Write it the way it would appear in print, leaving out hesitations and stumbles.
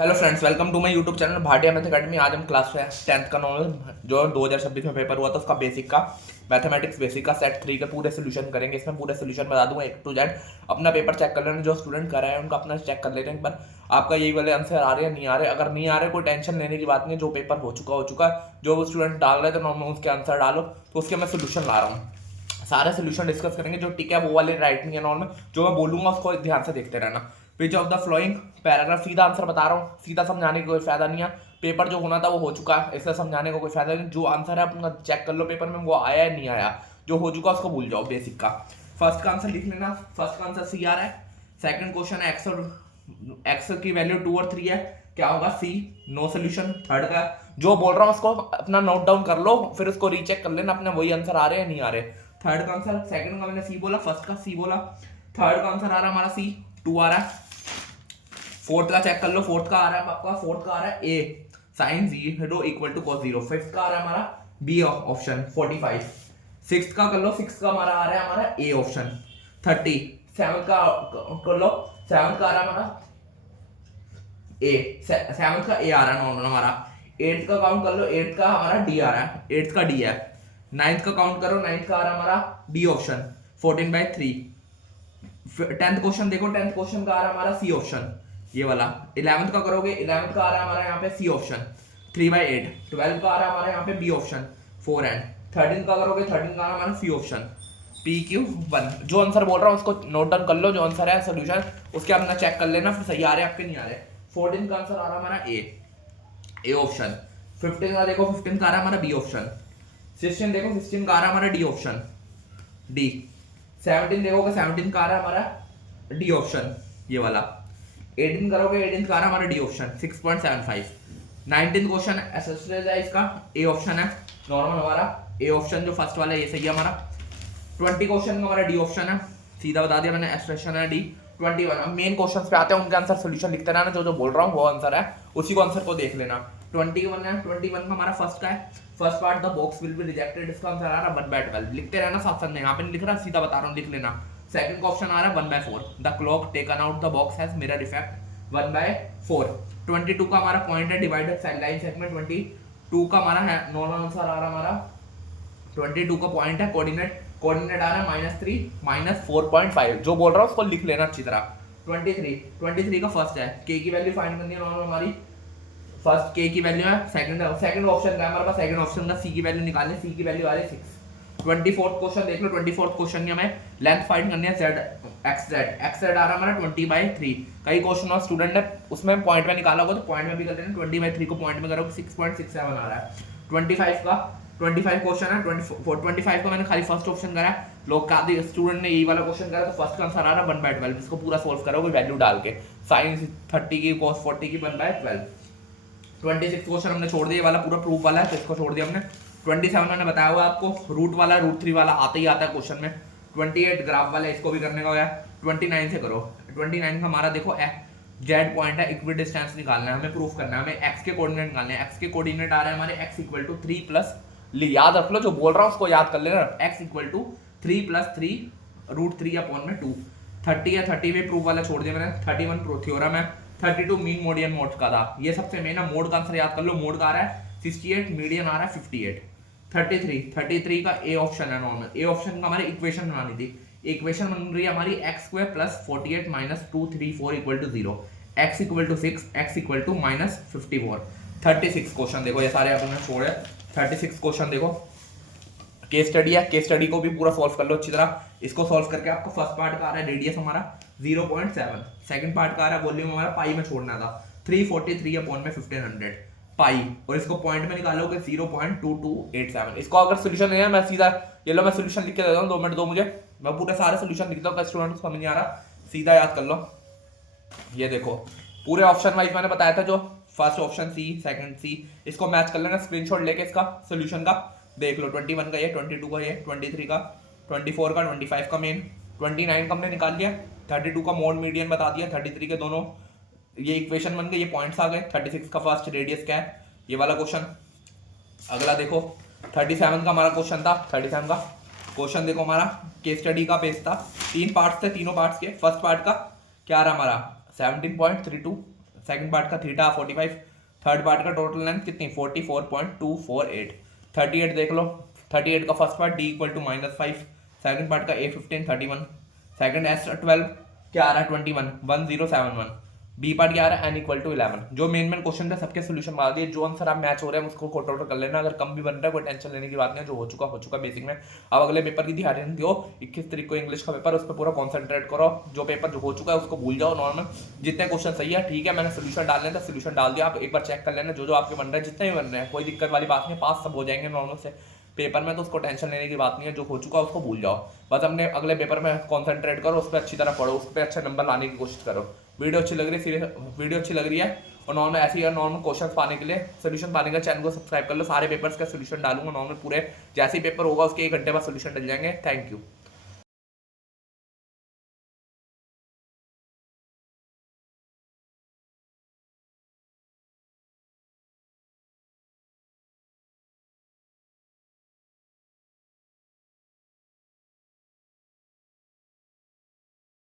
Hello friends, welcome to my YouTube channel Bhatia math academy. आज हम class 10th का normal जो 2026 में पेपर हुआ था उसका बेसिक का मैथमेटिक्स बेसिक का सेट 3 के पूरे सोल्यूशन करेंगे। इसमें पूरे सोल्यूशन बता दूंगा ए टू जेड। अपना पेपर चेक कर लेना, जो स्टूडेंट कर रहे हैं उनका अपना चेक कर लेते हैं एक बार आपका यही वाले आंसर आ रहे हैं नहीं आ रहे। अगर नहीं आ रहे कोई टेंशन लेने की बात नहीं, जो पेपर हो चुका जो वो स्टूडेंट डाल रहे थे नॉर्मल उसके आंसर डालो, तो उसके मैं सोल्यूशन ला रहा हूँ। सारे सोल्यूशन डिस्कस करेंगे। जो टिक है वो वाले राइट नहीं है नॉर्मल, जो मैं बोलूंगा उसको ध्यान से देखते रहना। Which of the flowing paragraph, सीधा आंसर बता रहा हूँ, सीधा समझाने का कोई फायदा नहीं है। पेपर जो होना था वो हो चुका है, इसलिए समझाने का कोई फायदा नहीं। जो आंसर है अपना चेक कर लो पेपर में, वो आया है नहीं आया, जो हो चुका उसको भूल जाओ बेसिक का। फर्स्ट का आंसर लिख लेना, फर्स्ट का आंसर सी आ रहा है। सेकंड क्वेश्चन है एक्स की वैल्यू 2 और 3 है, क्या होगा सी, नो सोल्यूशन। थर्ड का जो बोल रहा हूँ उसको अपना नोट डाउन कर लो, फिर उसको रीचेक कर लेना अपने वही आंसर आ रहे हैं नहीं आ रहे। थर्ड का आंसर, सेकंड का मैंने सी बोला, फर्स्ट का सी बोला, थर्ड का आंसर आ रहा है हमारा सी 2 आ रहा है। फोर्थ का चेक कर लो, फोर्थ का आ रहा है आपका, फोर्थ का आ रहा है A sine zero equal to cos zero. Fifth का आ रहा है हमारा बी ऑप्शन 45। सिक्स्थ का कर लो, सिक्स्थ का हमारा आ रहा है हमारा ए ऑप्शन 30। सेवंथ का कर लो, सेवंथ का आ रहा है हमारा ए, सेवंथ का ए आ रहा है नॉर्मल हमारा। एट्थ का काउंट कर लो, एट्थ का हमारा डी आ रहा है, एट्थ का डी है। नाइन्थ का काउंट करो, नाइन्थ का आ रहा है हमारा बी ऑप्शन 14/3। 10th क्वेश्चन देखो, 10th क्वेश्चन का आ रहा है हमारा सी ऑप्शन ये वाला। 11th का करोगे, 11th का आ रहा है हमारा यहाँ पे सी ऑप्शन 3/8। 12th का आ रहा है हमारा यहाँ पे बी ऑप्शन 4 एंड 13th का करोगे, 13th का आ रहा है हमारा सी ऑप्शन PQ1। जो आंसर बोल रहा हूँ उसको नोट डाउन कर लो, जो आंसर है सोल्यूशन उसके अपना चेक कर लेना, फिर सही आ रहे हैं आपके नहीं आ रहे। 14th का आंसर आ रहा है हमारा ए ऑप्शन। 15 का देखो, 15 का आ रहा है हमारा बी ऑप्शन। 16 देखो, 16 का आ रहा है हमारा डी ऑप्शन डी। 17 देखोगे, 17 का आ रहा है हमारा डी ऑप्शन ये वाला। 18 करोगे, 18 का आ रहा है हमारा डी ऑप्शन 6.75। 19 क्वेश्चन एसएसएल है, इसका ए ऑप्शन है नॉर्मल हमारा, ए ऑप्शन जो फर्स्ट वाला है ये सही है हमारा। 20 क्वेश्चन का हमारा डी ऑप्शन है, सीधा बता दिया मैंने, एक्सप्रेशन है डी। 21 अब मेन क्वेश्चंस पे आते हैं, उनके आंसर सॉल्यूशन लिखते रहना, जो जो बोल रहा हूँ वो आंसर है उसी को आंसर को देख लेना। 21 है, 21 का हमारा फर्स्ट का है, first part the box will be rejected, इसका आंसर आ रहा है 1/12। लिखते रहना साथ साथ में, यहाँ पे नहीं लिख रहा, सीधा बता रहा हूँ लिख लेना। सेकंड का ऑप्शन आ रहा है 1/4, the clock taken out the box has mirror effect 1/4। 22 का हमारा पॉइंट है डिवाइडेड साइड लाइन सेगमेंट। 22 का हमारा है नॉर्मल आंसर आ रहा है हमारा 22 का पॉइंट है, कोऑर्डिनेट कोऑर्डिनेट आ रहा है -3 -4.5। जो बोल रहा हूँ उसको लिख लेना अच्छी तरह। 23 का फर्स्ट है, के की वैल्यू फाइंड करनी है नॉर्मल हमारी। फर्स्ट के की वैल्यू है, सेकंड ऑप्शन का है हमारे पास, सेकंड ऑप्शन का सी की वैल्यू निकालनी है, सी की वैल्यू आ रही है 6। 24th क्वेश्चन देख लो, 24th क्वेश्चन में हमें लेंथ फाइंड करनी है एक्स जेड आ रहा है हमारा 20/3। कई क्वेश्चन और स्टूडेंट ने उसमें पॉइंट में निकाला होगा तो पॉइंट में भी कर लेना, 20/3 को पॉइंट में करोगे 6.67 आ रहा है। 25 क्वेश्चन है, 25 का मैंने खाली फर्स्ट ऑप्शन करा है। लोग का स्टूडेंट ने यही वाला क्वेश्चन करा, तो फर्स्ट का आंसर आ रहा है 1/12। इसको पूरा सोल्व करोगे वैल्यू डाल के, साइन 30 की cos 40 की 1/12। 26 क्वेश्चन हमने छोड़ दिया, ये वाला पूरा प्रूफ वाला है तो इसको छोड़ दिया हमने। 27 मैंने बताया हुआ आपको, रूट वाला रूट 3 वाला आता ही आता है क्वेश्चन में। 28 ग्राफ वाला, इसको भी करने का होगा। 29 से करो, 29 का हमारा देखो जेड पॉइंट है, इक्वी डिस्टेंस निकालना है हमें, प्रूफ करना है हमें, एक्स के कोऑर्डिनेट निकालने हैं। एक्स के कोऑर्डिनेट आ रहे हैं हमारे x = 3 प्लस, याद रख लो जो बोल रहा हूँ उसको याद कर लेना, x = 3 + 3 √3/2। 30 है, 30 में प्रूफ वाला छोड़ दिया मैंने। 31 थ्योरम है। 32 मीन मोडियन मोड का था, ये सबसे मेन है, मोड का आंसर याद कर लो। मोड का आ रहा है 68, मीडियन आ रहा है 58। 33 का ए ऑप्शन है नॉर्मल, ए ऑप्शन का हमारी इक्वेशन बनानी थी। इक्वेशन बन रही है हमारी x² + 48 - 234 = 0, x = 6, x = -54। 36 क्वेश्चन देखो, ये सारे आपने छोड़े। 36 क्वेश्चन देखो, केस स्टडी है, केस स्टडी को भी पूरा सॉल्व कर लो अच्छी तरह। इसको सॉल्व करके आपको फर्स्ट पार्ट का आ रहा है रेडियस हमारा 0.7, सेकंड पार्ट का आ रहा है वॉल्यूम हमारा पाई में छोड़ना था 343/1500 पाई, और इसको पॉइंट में निकालोगे 0.2287। इसको अगर सोल्यूशन नहीं है, मैं सीधा ये लो मैं सोल्यूशन लिख के देता हूँ, 2 मिनट दो मुझे, मैं पूरे सारे सोल्यूशन लिखता हूँ, स्टूडेंट को समझ नहीं आ रहा सीधा याद कर लो। ये देखो पूरे ऑप्शन वाइज मैंने बताया था, जो फर्स्ट ऑप्शन सी, सेकंड सी, इसको मैच कर लेना स्क्रीनशॉट लेके इसका सोल्यूशन का देख लो। 21 का ये, 22 का ये, 23 का, 24 का, 25 का मेन, 29 का हमने निकाल लिया, 32 का मोड मीडियन बता दिया, 33 के दोनों ये इक्वेशन बन गए, ये पॉइंट्स आ गए। 36 का फर्स्ट रेडियस क्या है, ये वाला क्वेश्चन। अगला देखो 37 का हमारा क्वेश्चन था, 37 का क्वेश्चन देखो हमारा केस स्टडी का बेस था, 3 पार्ट्स थे, तीनों पार्ट्स के। फर्स्ट पार्ट का क्या रहा हमारा 17.32 सेकंड पार्ट का थीटा 45, थर्ड पार्ट का टोटल लेंथ कितनी 44.248, 38 देख लो, 38 का first part d equal to -5, second part का a15 31, सेकंड s12 क्या आ रहा है 21 1071, बी पार्ट क्या आ रहा है n इक्वल टू 11। जो मेन क्वेश्चन थे सबके सोल्यूशन मार दिए, जो आंसर आप मैच हो रहे हैं उसको कोट आउट कर लेना, अगर कम भी बन रहा है कोई टेंशन लेने की बात नहीं है, जो हो चुका बेसिक में। अब अगले पेपर की ध्यान दो, 21 तारीख को इंग्लिश का पेपर, उस पर पूरा कॉन्सेंट्रेट करो, जो पेपर जो हो चुका है उसको भूल जाओ नॉर्मल, जितने क्वेश्चन सही है ठीक है, मैंने सोल्यूशन डाल लेना, सोल्यूशन डाल दिया, आप एक बार चेक कर लेना, जो आपके बन रहे हैं जितने भी बन रहे हैं, कोई दिक्कत वाली बात नहीं, पास सब हो जाएंगे नॉर्मल से पेपर में, तो उसको टेंशन लेने की बात नहीं है, जो हो चुका उसको भूल जाओ, बस अपने अगले पेपर में कॉन्सेंट्रेट करो, उस पर अच्छी तरह पढ़ो, उस पर अच्छे नंबर लाने की कोशिश करो। वीडियो अच्छी लग रही है और नॉर्मल ऐसी है, नॉर्मल क्वेश्चन पाने के लिए, सोल्यूशन पाने के लिए चैनल को सब्सक्राइब कर लो, सारे पेपर्स का सोल्यूशन डालूंगा नॉर्मल पूरे, जैसे ही पेपर होगा उसके 1 घंटे बाद सोल्यूशन डल जाएंगे। Thank you.